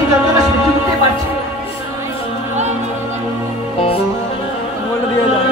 কি যন্ত্রণা সহ্য করতে পারছি বলে দিয়ে যাও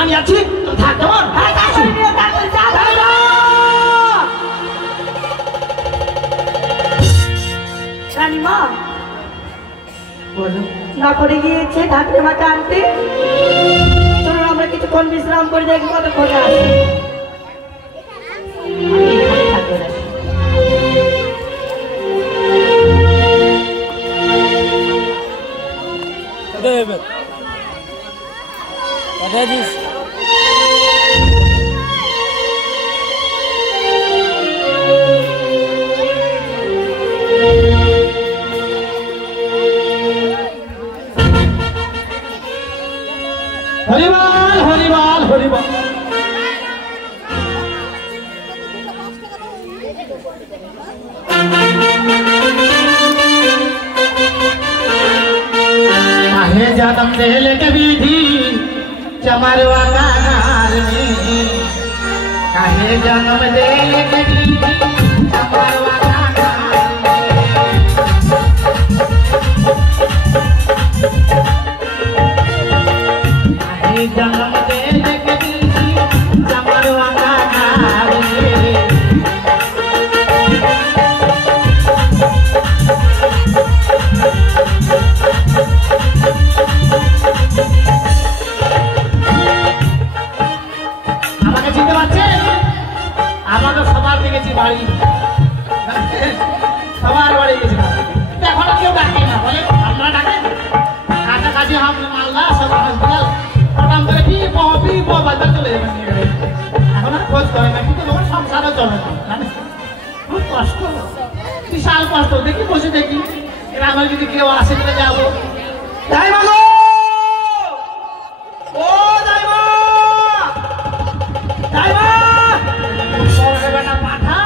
আমি আছি থাক কেমন রানীমা না করে গিয়েছে ঠাকুরের মাকে আনতে চলুন আমরা কিছুক্ষণ বিশ্রাম করে দেখবো কতক্ষণ আসে হরিবল হরিবল হরিবল काहे जन्म देले के विधि चमरवा कानार में काहे जन्म देले के विधि चमरवा कानार में काहे जन्म देले के विधि चमरवा कानार में আমাকে চিনতে পারছেন? আমাকে সবার দেখেছি বাড়ি সবার বাড়ি গেছি এখনো কেউ ডাকে না বলে আমরা ডাকেন কাছাকাছি মালদা সবার হাসপাতাল প্রণাম করে বাজার চলে যাবেন এখন আর খোঁজ করে না কিন্তু তোমার সংসারও চলে না জানেন খুব কষ্ট বিশাল কষ্ট দেখি বসে দেখি এরা আমার যদি কেউ আসে তাহলে যাবো তাই বলো ও দাইমা দাইমা সরবে না পাঠা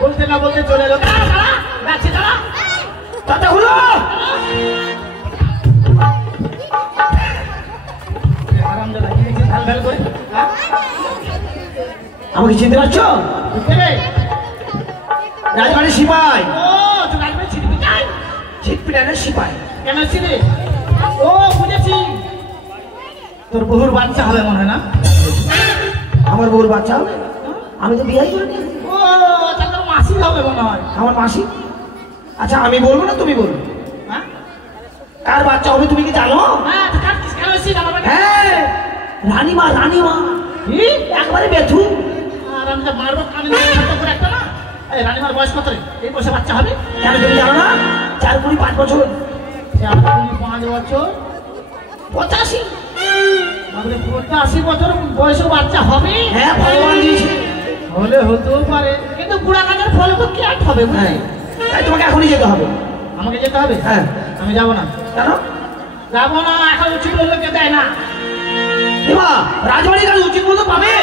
বলতে না বলতে চলে এলো দাঁড়া যাচ্ছি দাঁড়া দাদা হলো আরামদাদা কি দেখছি ঢাল ঢাল করে আমাকে চিনতে পারছো রাজবাড়ির সিপাই ও তুই রাজবাড়ির ছিটপিটাই ছিটপিটাই না সিপাই কেন ছিলি ও বুঝেছি তোর বহুর বাচ্চা হবে মনে হয় না আমার বহুর বাচ্চা হবে আমি তো বিয়ে করিনি ও তাহলে তোর মাসি হবে মনে হয় আমার মাসি আচ্ছা আমি বলবো না তুমি বলবে হ্যাঁ কার বাচ্চা হবে তুমি কি জানো হ্যাঁ তো কার কেন এসেছিস আমার বাড়ি হ্যাঁ রানীমা কি একবারে বেথু আর আমি যে মারবো কানে ছোট করে একটা না এই রানীমার বয়স কত রে এই বয়সে বাচ্চা হবে কেন তুমি জানো না 4 কুড়ি 5 বছর 4 কুড়ি 5 বছর 85 আমাদের 85 বছর বয়সে বাচ্চা হবে হ্যাঁ ভগবান দিয়েছে হলে হতেও পারে কিন্তু বুড়া কাজের ফল তো কি আর হবে বুঝলে তাই তোমাকে এখনই যেতে হবে আমাকে যেতে হবে হ্যাঁ আমি যাব না কেন যাব না এখন উচিত মূল্য কে দেয় না এবা রাজবাড়ি কাজ উচিত মূল্য পাবে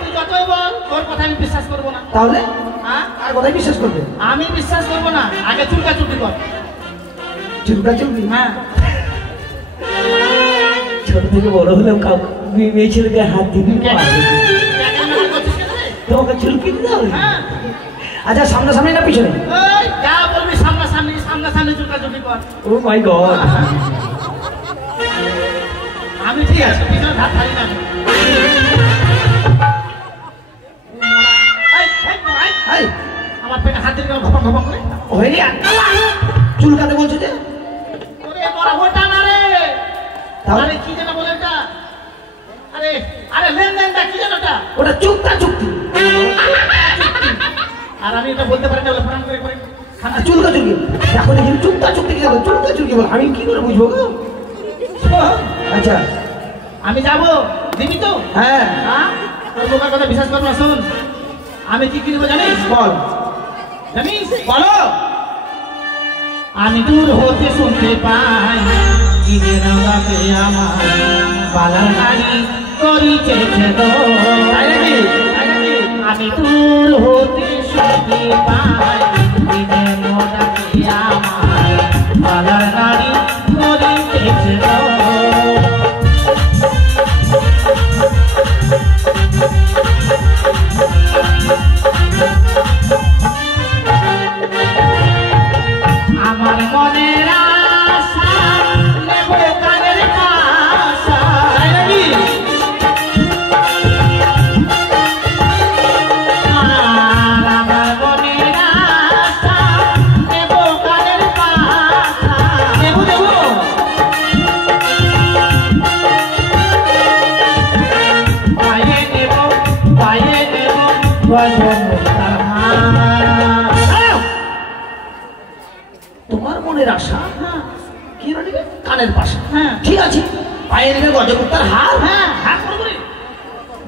তুই যতই বল তোর কথা আমি বিশ্বাস করব না তাহলে হ্যাঁ আর কথাই বিশ্বাস করবে আমি বিশ্বাস করব না আগে চুলকাচুলকি কর চুলকাচুলকি হ্যাঁ ছোট থেকে বড় হলেও মেয়ে ছেলেকে হাত দিবি তোমাকে চুলকি দিতে হবে আচ্ছা সামনাসামনি না পিছনে যা বলবি সামনাসামনি চুলকাচুলকি কর ও মাই গড আমি ঠিক আছে পিছনে হাত ছাড়ি না আমার পেটে হাত দিয়ে ঘপন ঘপন করে হয়নি চুলকাতে বলছে যে ওরে তোরা ওটা না রে তাহলে? আরে কি যেন বলে এটা আরে আরে লেনদেনটা কি যেন ওটা ওটা চুক্তা চুক্তি আর আমি এটা বলতে পারি না বলে প্রাণ করে করে চুলকা চুলকি দেখো দেখি চুক্তা চুক্তি কি বলে চুলকা চুলকি বলে আমি কি করে বুঝবো গো? আচ্ছা আমি যাবো দিবি তো হ্যাঁ হ্যাঁ তোর বোকার কথা বিশ্বাস করবো না শোন আমি কি কিনবো জানিস বল জানিস বলো আমি দূর হতে শুনতে পাই কিনে রাতে আমার বালার গাড়ি করিতেছে তো তাই নাকি? আমি দূর হতে শুনতে পাই কিনে রাতে আমার বালার গাড়ি করিতেছে তো আমার মনের আশা নেব কানের পাশা তাই নাকি? আর আমার মনের আশা নেব কানের পাশা নেব নেব পায়ে নেব তার মা তোমার মনের আশা কি নেবে কানের পাশে হ্যাঁ। ঠিক আছে পায়ে নেবে গজকুত্তার হার হ্যাঁ হাত করে করে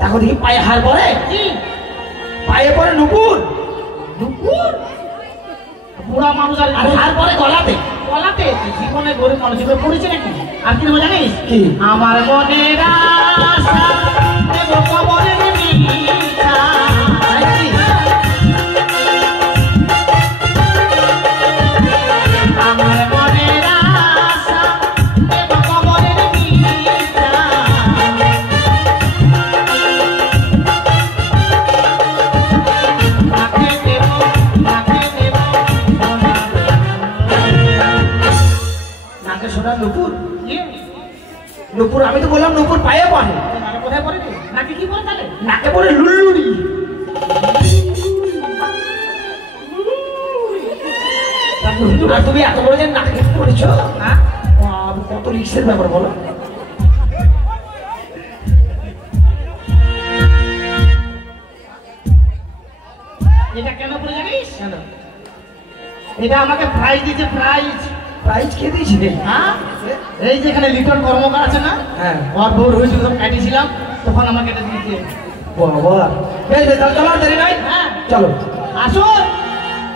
দেখো দেখি পায়ে হার পরে কি পায়ে পরে নুপুর দুপুর বুড়া মানুষ আর আর হার পরে গলাতে গলাতে জীবনে গরিব মানুষ এগুলো পড়েছে নাকি আর কি নেবো জানিস কি? আমার মনের আশা দেব কবরের মিঠা তাই নাকি? আমার মনের আশা দেব কবরের মিঠা রাখে দেব নাকে সোনার নুপুর ইয়ে নুপুর আমি তো বললাম নুপুর পায়ে পরে নাকে কোথায় পড়ে রে নাকি কি পড়ে তাহলে নাকে পরে লুল্লুড়ি আর তুমি এত বড় যে নাকে পড়েছ হ্যাঁ কত রিক্সের ব্যাপার বলো এটা কেন পড়ে জানিস এটা আমাকে প্রাইজ দিয়েছে প্রাইজ প্রাইজ খেয়ে দিয়েছিলে হ্যাঁ এই যেখানে লিটন কর্মকার আছে না হ্যাঁ ওর ভোর হয়েছিল তখন কাটিয়েছিলাম তখন আমাকে এটা দিয়েছে বাবা বেশ বেশ তাহলে চলো আর দেরি নাই হ্যাঁ চলো আসুন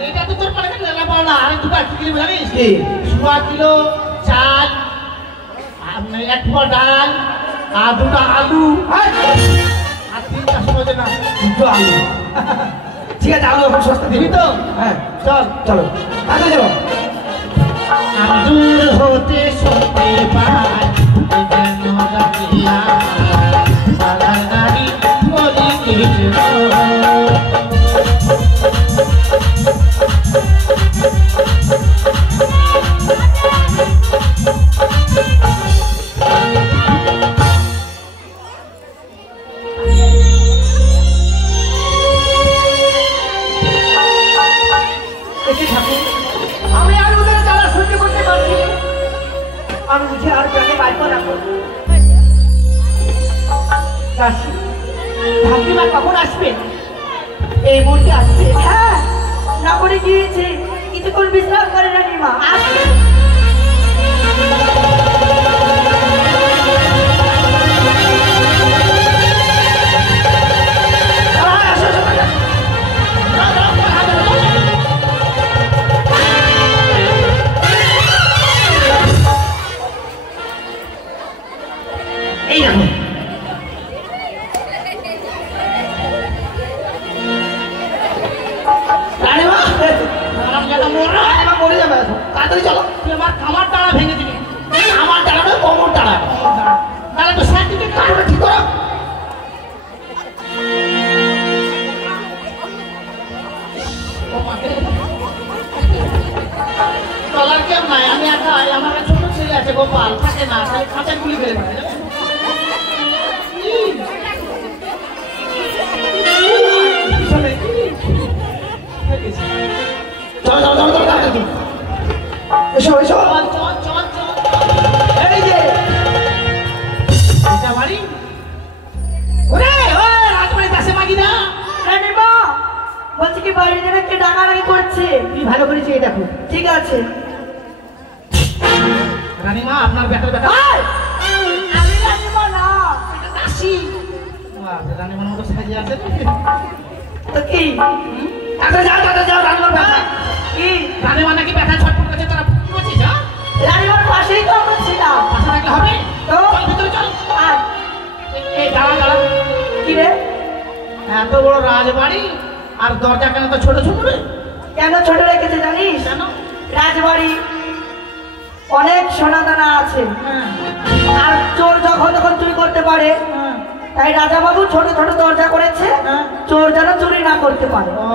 এটা তো তোর মানে নেলা পাও না আরে দুটো কি কিলো জানিস কি? 1 কিলো চাল আর 1 পোয়া ডাল আর 2টা আলু আর আর 3টা সজনে না দুটো আলু ঠিক আছে আলু এখন সস্তা দিবি দিবি তো হ্যাঁ চল চলো তাড়াতাড়ি চলো আমি দূর হতে শুনতে পাই যেন ডাকিয়া বালার গাড়ি বলিতেছে দেখে ঠাকুর আমি আর ওদের জ্বালা সহ্য করতে পারছি না। আমি বুঝি আর প্রাণে বাইক রাখবো দাসী ঠাকুমা কখন আসবে এই মুহূর্তে আসবে হ্যাঁ না করে গিয়েছে কিছুক্ষণ বিশ্রাম করে রানীমা আসবে এই দেখো রানীমা রানীমা মরে যাবে এখন তাড়াতাড়ি চলো তুই আমার খামার টানা ভেঙে দিবি আমার টাকা নয় কমর টাকা তাহলে তো সার্টিফিকেট কাপড়টা ঠিক করো টলার কেউ নাই আমি একাই আমার একটা ছোট ছেলে আছে গোপাল থাকে না খালি খাঁচায় গুলি ফেলে মারে জানেন? পিছনে। চলো চলো চলো চলো দেখি এসো এসো চল চল চল এই যে এটা বাড়ি ওরে ও রাজবাড়ির কাছে মাগি না রানীমা বলছি কি বাড়িতে কে ডাকাডাকি করছে কি ভালো করেছে এই দেখো ঠিক আছে রানীমা আপনার বেটার বেটা আমি রানীমা না এটা দাসী রানীমার মতো সাজিয়ে আছে তো কি যাও রানীমার বেটা কি রানীমা নাকি বেটা ছটফট করছে তোরা কি করছিস হ্যাঁ রানীমার পাশেই তো আমরা ছিলাম পাশে থাকলে হবে তো? চল ভিতরে চল আর এই দাঁড়া দাঁড়া কি রে এত বড় রাজবাড়ি আর দরজা কেন তো ছোট ছোট রে কেন ছোট রেখেছে জানিস কেন রাজবাড়ি অনেক সোনাদানা আছে হ্যাঁ আর চোর যখন তখন চুরি করতে পারে হ্যাঁ তাই রাজা বাবু ছোট ছোট দরজা করেছে হ্যাঁ। চোর যেন চুরি না করতে পারে ও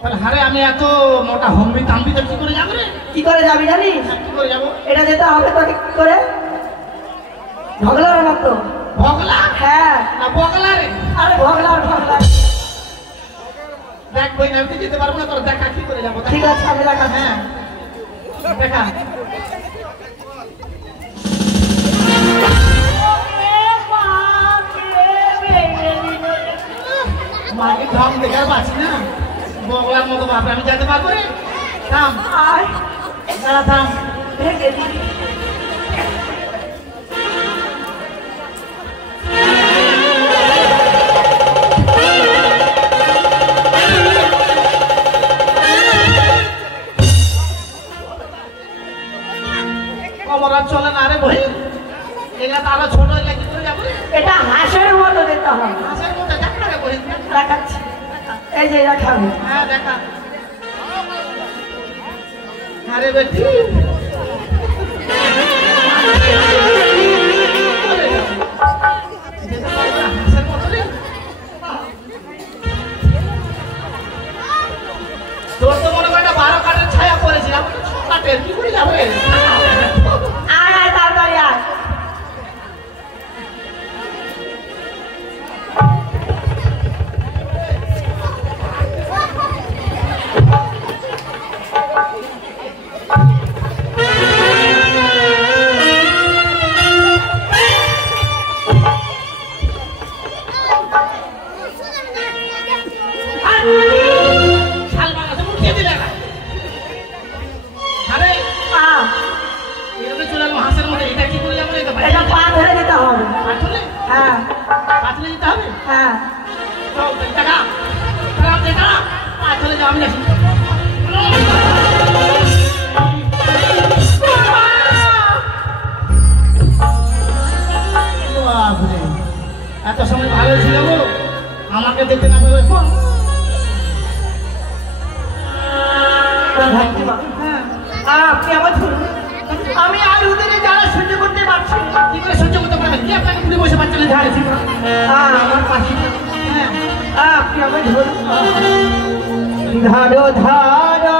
তাহলে হারে আমি এত মোটা হম্বি তাম্বি তো কি করে যাবো রে কি করে যাবি জানিস কি করে যাবো এটা যেতে হবে তোকে কি করে ভগলার মতো ভগলা হ্যাঁ না বগলা রে আরে ভগলার দেখ বই না আমি যেতে পারবো না তোর দেখা কি করে যাবো ঠিক আছে আমি রাখা হ্যাঁ দেখা মাকে ঢং দেখে আর বাঁচি না বগলার মতো বাপরে আমি যেতে পারবো রে থাম আয় দাঁড়া থাম ভেঙে দিবি কমরা চলে না রে বই এগুলা তো আরো ছোট এগুলা কি করে যাবো রে এটা হাঁসের মতো দিতে হবে হাঁসের মধ্যে দেখ না রে বই দেখাচ্ছি এই যে রাখাবে হ্যাঁ দেখা আরে বেটি হাঁসের মতো রে তোর তো মনে হয় 12 কাঠের ছায়া পড়েছে আমি তো 6 কাঠের কি করে যাবো রে আয় আয় তাড়াতাড়ি আয় শালবাগাতে মুখিয়ে দিলে না আরে এরকম চলে এলাম হাঁসের মধ্যে এটা কি করে যাবো রে এটা পা ধরে দিতে হবে পাথরে হ্যাঁ পাথরে দিতে হবে হ্যাঁ চল দেখা খারাপ দেখা পাথরে যাও আমি দেখি বাপরে এত সময় ভালো ছিল গো আমাকে দেখতে না পেলে কোন আপনি আমার ধরুন আমি আর ওদের যারা সহ্য করতে পারছি না। কি করে সহ্য করতে পারে কি আপনাকে পুরো বসে বাচ্চাদের ঝাড়ে ছিল আমার পাশে হ্যাঁ আপনি আমার ধরুন ধারো ধারো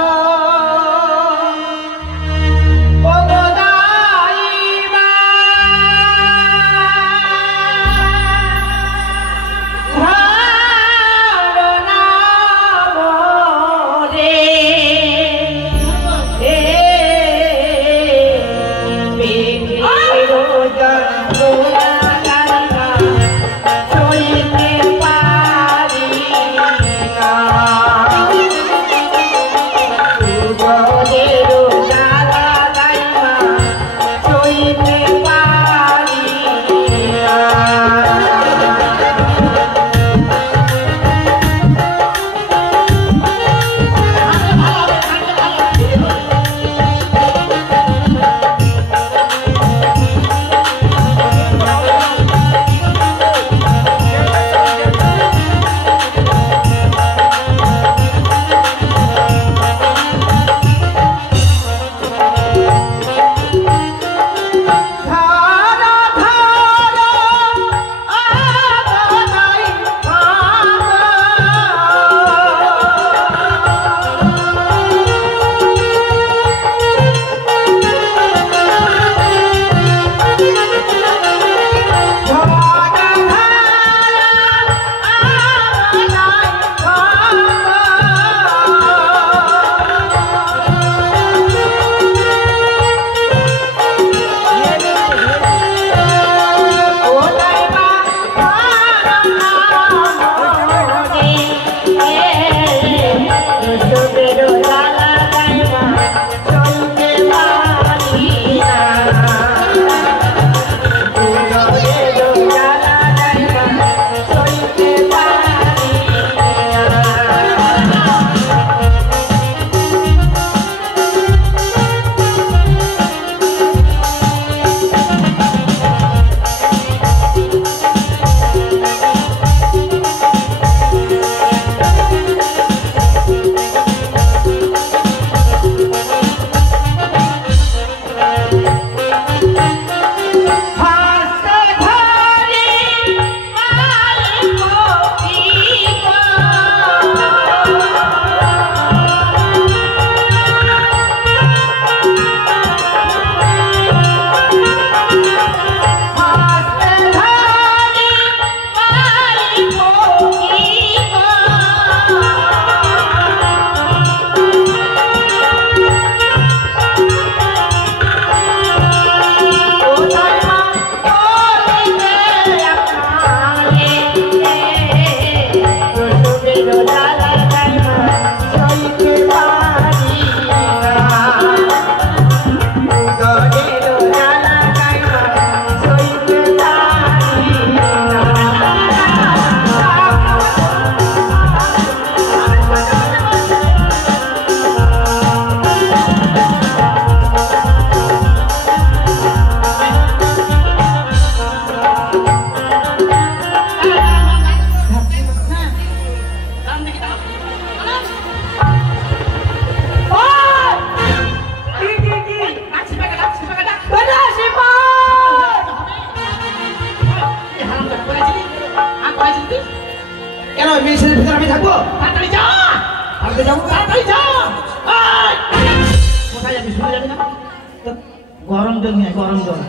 গরম জল নিয়ে গরম জল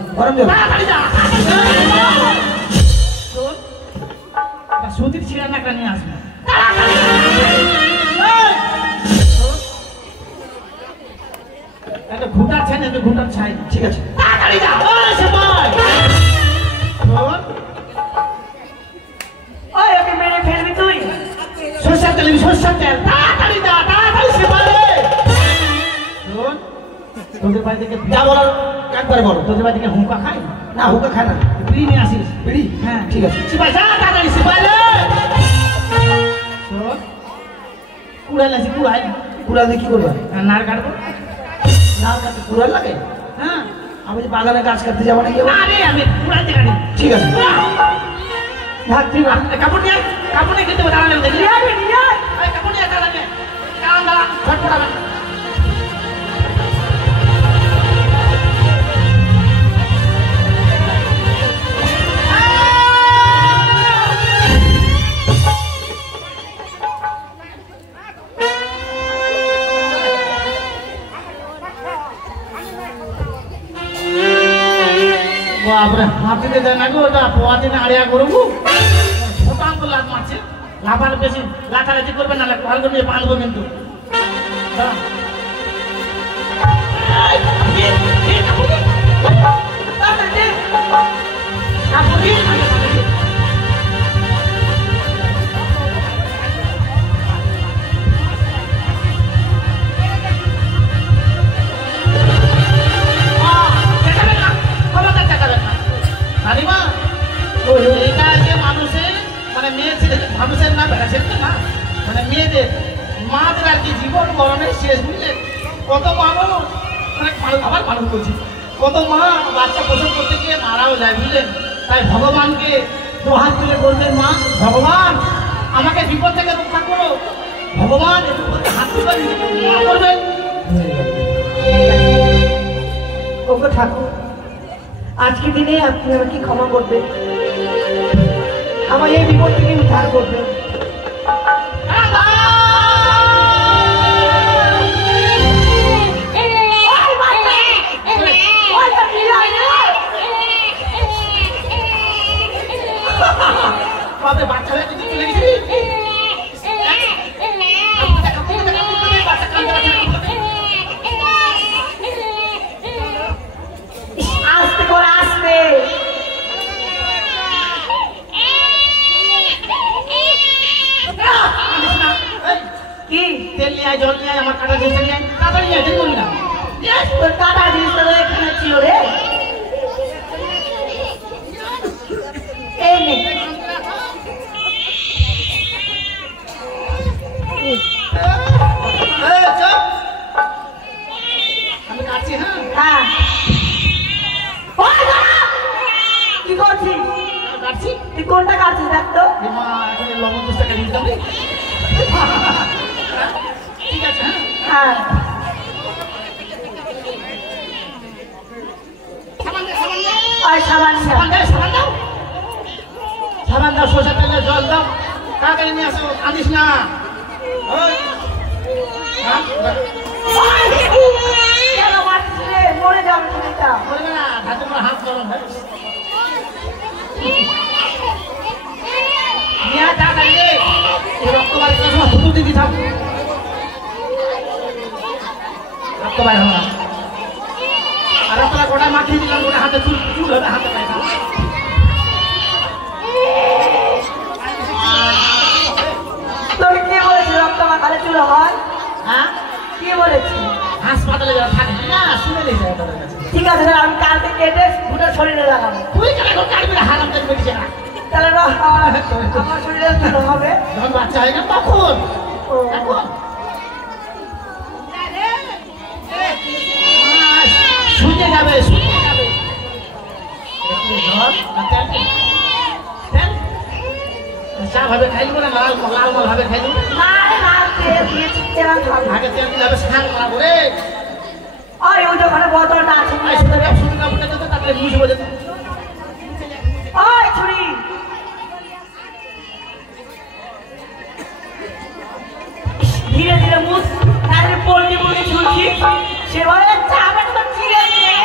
তাড়াতাড়ি যা শোন সুতির ছিঁড়া নাকড়া নিয়ে আসবে একটা ঘুটার ছাই না ঘুটার ছাই ঠিক আছে তাড়াতাড়ি যা ওই ওকে মেরে ফেলবি তুই সরষের তেল তাড়াতাড়ি যা তাড়াতাড়ি সে পারে শোন তোদের বাড়ি থেকে যা বলার একবার বলো তোদের বাড়ি থেকে হুঁকা খাই না হুঁকা খায় না বিড়ি নিয়ে আসিস বিড়ি হ্যাঁ ঠিক আছে সিপাই যা তাড়াতাড়ি সিপাই শোন কুড়াল আছে কুড়াল দিয়ে কি করবো নার কাটবো নার কাটতে কুড়াল লাগে হ্যাঁ আমি যে বাগানে গাছ কাটতে যাবো নাকি আরে আমি কুড়াল দিয়ে কাটি ঠিক আছে কাপড় নিয়ে খেতে হবে দাঁড়ালে কাপড় নিয়ে দাঁড়ালে দাঁড়া ছটফটাবে বাপরে হাতিতে দেয় না গো ওটা পোয়া দিনে আড়িয়া করবো ছোটান তো লাভ মারছে লাফার বেশি লাথালাথি করবে না ভালো করে নিয়ে পালবো কিন্তু এটা যে মানুষের মানে মানুষের না বেড়াচ্ছেন না মানে মেয়েদের মাদের আর কি জীবন গরমের শেষ বুঝলেন কত মানুষ মানে আবার মানুষ বলছি কত মা বাচ্চা প্রসব করতে গিয়ে মারাও যায় বুঝলেন তাই ভগবানকে হাত তুলে বলবেন মা ভগবান আমাকে বিপদ থেকে রক্ষা করো ভগবান হাত তুলে করবেন ওকে ঠাকুর আজকে দিনে আপনি আমাকে ক্ষমা করবেন আমার এই বিপদ থেকে উদ্ধার করবেন বাচ্চা হয়ে চলে গেছি আস্তে করে আসবে কি তেল নিয়ে আয় জল নিয়ে আয় আমার কাটা জিনিস নিয়ে আয় তাড়াতাড়ি নিয়ে দেরি করবি না তোর কাটা জিনিসটা তো এখানে ছিল রে এই নে আমি কাটছি হ্যাঁ হ্যাঁ কি করছিস কাটছি তুই কোনটা কাটছিস দেখ তো মা এখন লবণ দুষ্টা কেটে দিতে হবে ঠিক আছে হ্যাঁ হ্যাঁ সাবান দাও সরষের তেলে জল দাও তাড়াতাড়ি নিয়ে আসো কাঁদিস না মরে যাবে ছেলেটা বলবে না হাতে তোমার হাত গরম হয় নিয়ে তাড়াতাড়ি রক্ত বাড়ি সময় হুটু দিদি থাক রক্ত বাড়ি হবে আর আপনারা গোটা মাখিয়ে দিলাম গোটা হাতে চুল চুল হবে হাতে পায়ে তোর কে বলেছে রক্ত মাখালে চুল হয় হ্যাঁ কে বলেছে হাসপাতালে যাওয়া থাকে না শুনে নেই যায় তোদের কাছে ঠিক আছে তাহলে আমি কালকে কেটে দুটো শরীরে লাগাবো তুই কেন এখন কাটবি না হারাম কাটবি দিছে না তাহলে আমার শরীরে চুল হবে যখন বাচ্চা হয় না তখন ও এখন শুনে যাবে চা ভাবে খাইলবো না লাল লাল ভাবে খাইলবো না রে না তেল দিয়েছি তেল খাবো আগে তেল দিলে স্নান করা করে আর ওই দোকানে বোতলটা আছে আই শুনে শুনে কাপড়টা দিতে তাহলে বুঝবো যেত ওই ছুরি ধীরে ধীরে মুখ তাহলে পড়লি পড়লি ছুটছি সেভাবে চাপটা তো চিড়ে দিয়ে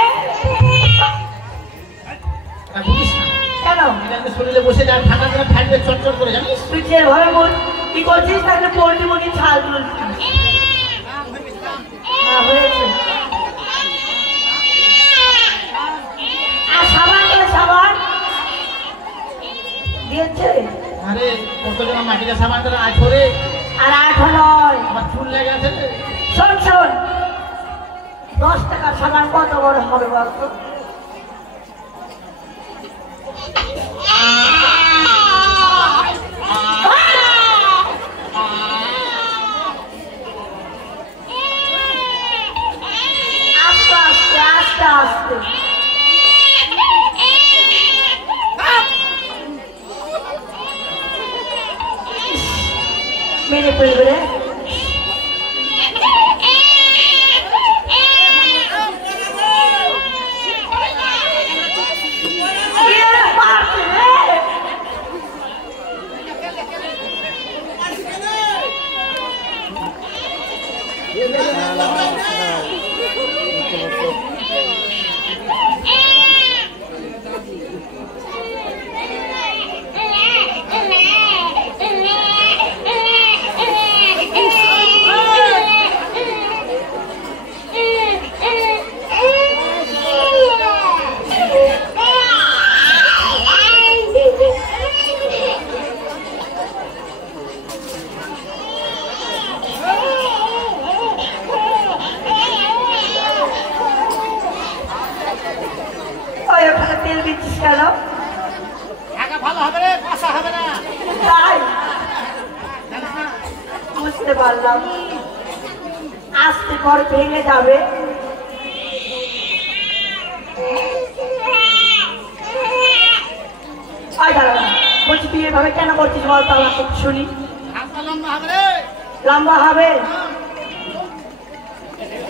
শরীরে বসে যান ঠান্ডা করে থাকবে চটচট করে জানিস তুই যেভাবে বল কি করছিস তাহলে পোল্ট্রি মুরগি ছাল তুলছিস হ্যাঁ হয়েছে আর সাবান করে সাবান দিয়েছে আরে কতজন মাটিটা সাবান করে আজ করে আর 8 নয় আমার চুল লেগে আছে রে। শোন শোন 10 টাকা সাবান কত বড় হবে বলতো আস্তে আস্তে আস্তে আস্তে মেরে ফেলবে রে তেল দিচ্ছিস কেন ভালো হবে রে কষা হবে না তাই বুঝতে পারলাম আস্তে ঘর ভেঙে যাবে বলছি তুই এভাবে কেন করছিস বলতো আমাকে শুনি লম্বা হবে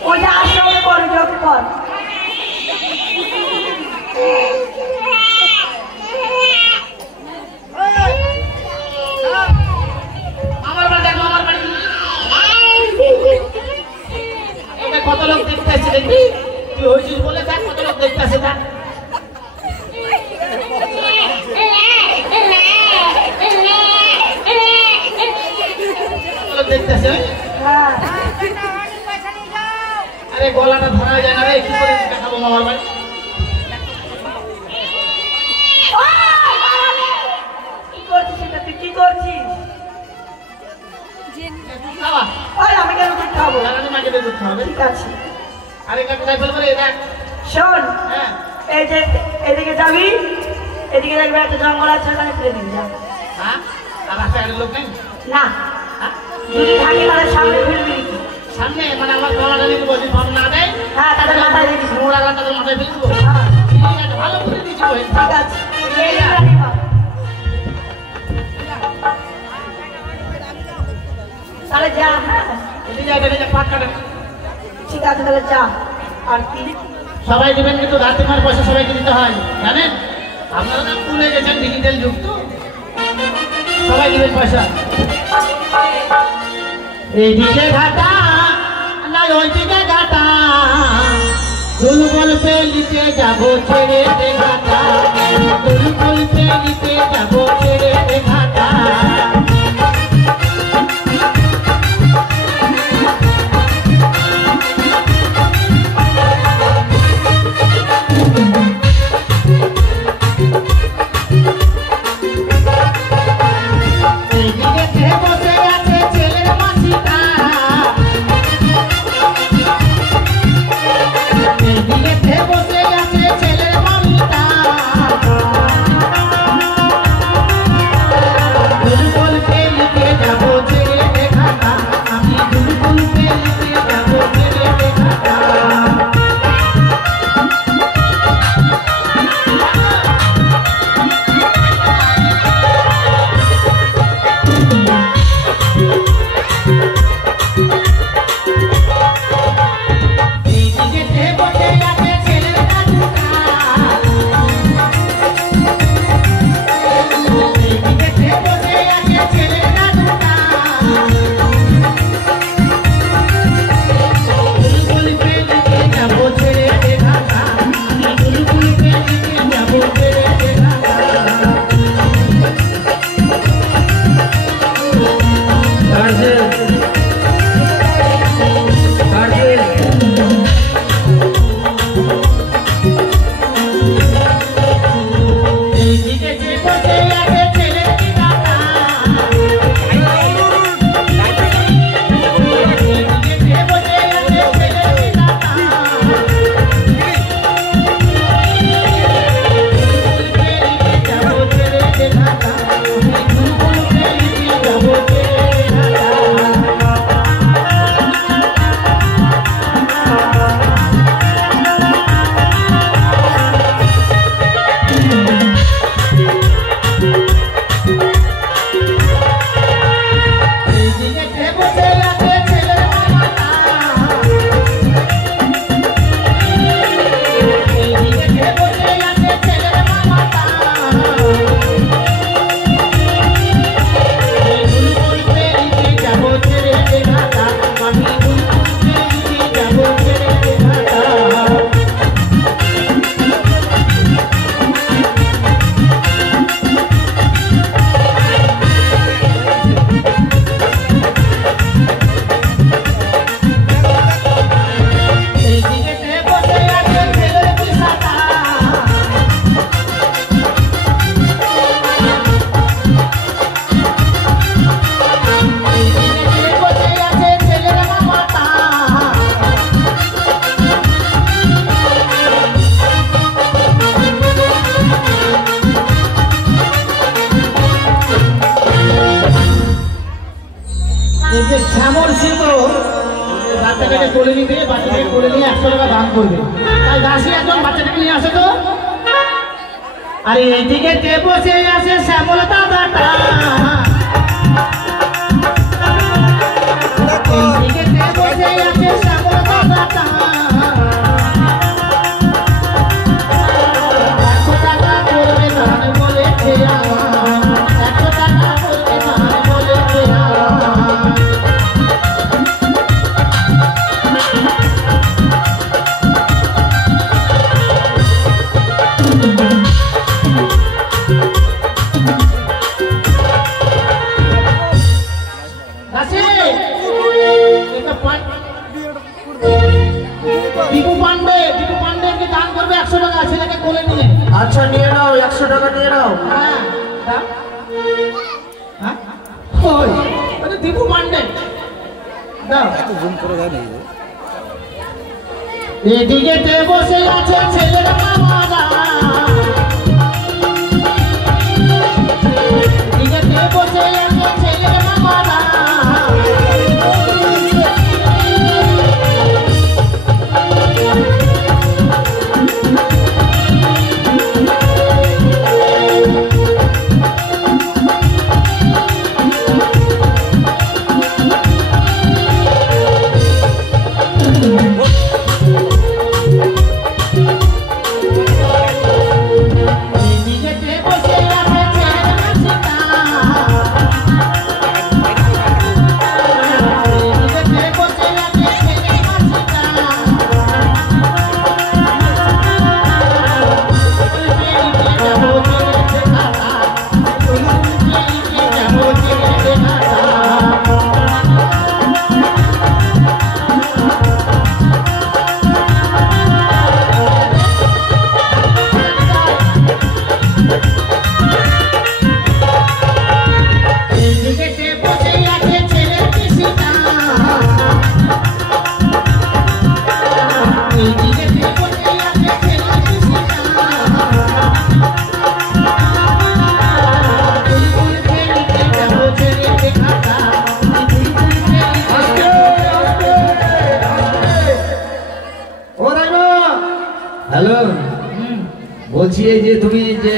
ওই যে আসলে করে যোগ কর কত লোক দেখতে আসছে দেখবি তুই হয়েছিস বলে দেখ কত লোক দেখতে আসে দেখ দেখতে আসে আরে গলাটা ধরা যায় না রে কি করে দেখাবো মামার বাড়ি কি করছিস এটা তুই কি করছিস আমি কেন দুধ খাবো মাকে দুধ খাওয়াবে ঠিক আছে আরে কাকু যাই ফেলবো রে দেখ শোন হ্যাঁ এই যে এদিকে যাবি এদিকে দেখবি একটা জঙ্গল আছে ওখানে ফেলে দিবি যা হ্যাঁ আর রাস্তাঘাটের লোক নেই না যদি থাকে তাহলে সামনে ফেলবি সামনে মানে আমার গলাটা নিয়ে বসে ফোন না দেয় হ্যাঁ তাদের মাথায় দিয়ে দিবি মোড়া গান তাদের মাথায় ফেলে দেবো হ্যাঁ ঠিক আছে ভালো করে দিচ্ছি ভাই ঠিক আছে এই রানী মা। তাহলে যা হ্যাঁ এদিকে যা এদিকে যা পাট কাটে ঠিক আছে তাহলে যা আর কি সবাই দেবেন কিন্তু রাত্রিমার পয়সা সবাইকে দিতে হয় জানেন আপনারা তো ভুলে গেছেন ডিজিটাল যুগ তো সবাই দিবেন পয়সা এইদিকে ঘাটা না ওইদিকে ঘাটা দুলবল পেলিতে যাবো ছেড়ে দে ঘাটা দুলবল পেলিতে যাবো ছেড়ে দে ঘাটা বল কোলে নিয়ে 100 টাকা দান করবে। তাই দাসী একজন বাচ্চাটাকে নিয়ে আসে তো। আরে এইদিকে কে বসে আছে শ্যামল দাদাটা, এইদিকে কে বসে আছে শ্যামল দাদাটা, 100 টাকা করবে দান বলেছে আমার, 100 টাকা করবে দান বলেছে আমার। দীপু পান্ডে কি দান করবে 100 টাকা ছেলেকে কোলে নিয়ে। আচ্ছা নিয়ে নাও, 100 টাকা নিয়ে নাও। হ্যাঁ দাও। হ্যাঁ ওই আরে দীপু পান্ডে দাও। জুম করে দেয় না। এদিকে তে বসে আছে ছেলের মামারা, এদিকে তে বসে আছে ছেলের মামারা, হ্যালো, বলছি এই যে তুমি যে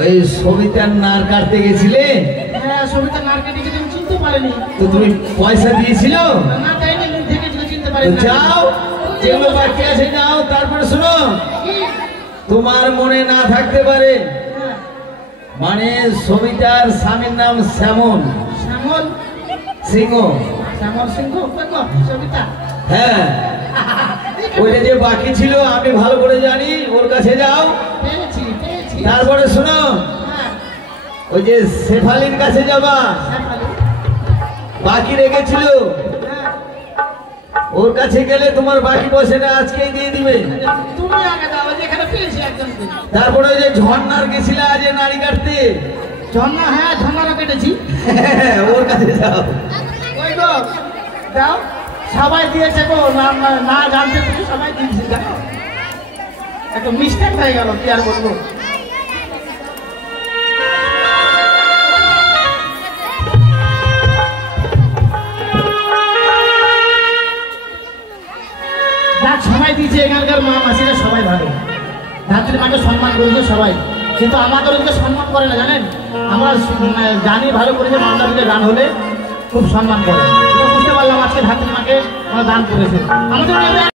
ওই সবিতার নার কাটতে গেছিলে, হ্যাঁ সবিতা মার্কেটে তুমি চিনতে পারেনি তো তুমি পয়সা দিয়েছিল? না দেয়নি, মুখ থেকে চিনতে তো পারেনি। যাও, যেগুলো বাকি আছে যাও। তারপরে শোনো, তোমার মনে না থাকতে পারে, মানে সবিতার স্বামীর নাম শ্যামল শ্যামল সিংহ। শ্যামল সিংহ সবিতা। হ্যাঁ, ওইটা যে বাকি ছিল আমি ভালো করে জানি, ওর কাছে যাও। পেয়েছি পেয়েছি। তারপরে শোনো, হ্যাঁ ওই যে শেফালির কাছে যাবা, শ্যামল। বাকি রেখেছিল, হ্যাঁ ওর কাছে গেলে তোমার বাকি পয়সাটা আজকেই দিয়ে দিবে। তুমি আগে দাও, যেখানে পেয়েছি একজনকে। তারপরে ওই যে ঝর্ণার গেছিলে আজ নারী কাটতে, ঝর্ণা, হ্যাঁ ঝর্ণারও কেটেছি। ওর কাছে যাও। ওই গো দাও, সবাই দিয়েছে গো, না না জানতে তুমি সবাই দিয়েছে, জানো একটা মিস্টেক হয়ে গেল, কি আর বলবো। যাক সবাই দিয়েছে, এখানকার মা মাসিরা সবাই ভালো, ধাত্রী মাকে সম্মান করেছে সবাই, কিন্তু আমাদের ওদিকে সম্মান করে না জানেন। আমরা জানি ভালো করে যে মালদার গান হলে খুব সম্মান করে, বুঝতে পারলাম আজকে ধাত্রী মাকে আমরা দান করেছে আমাদের।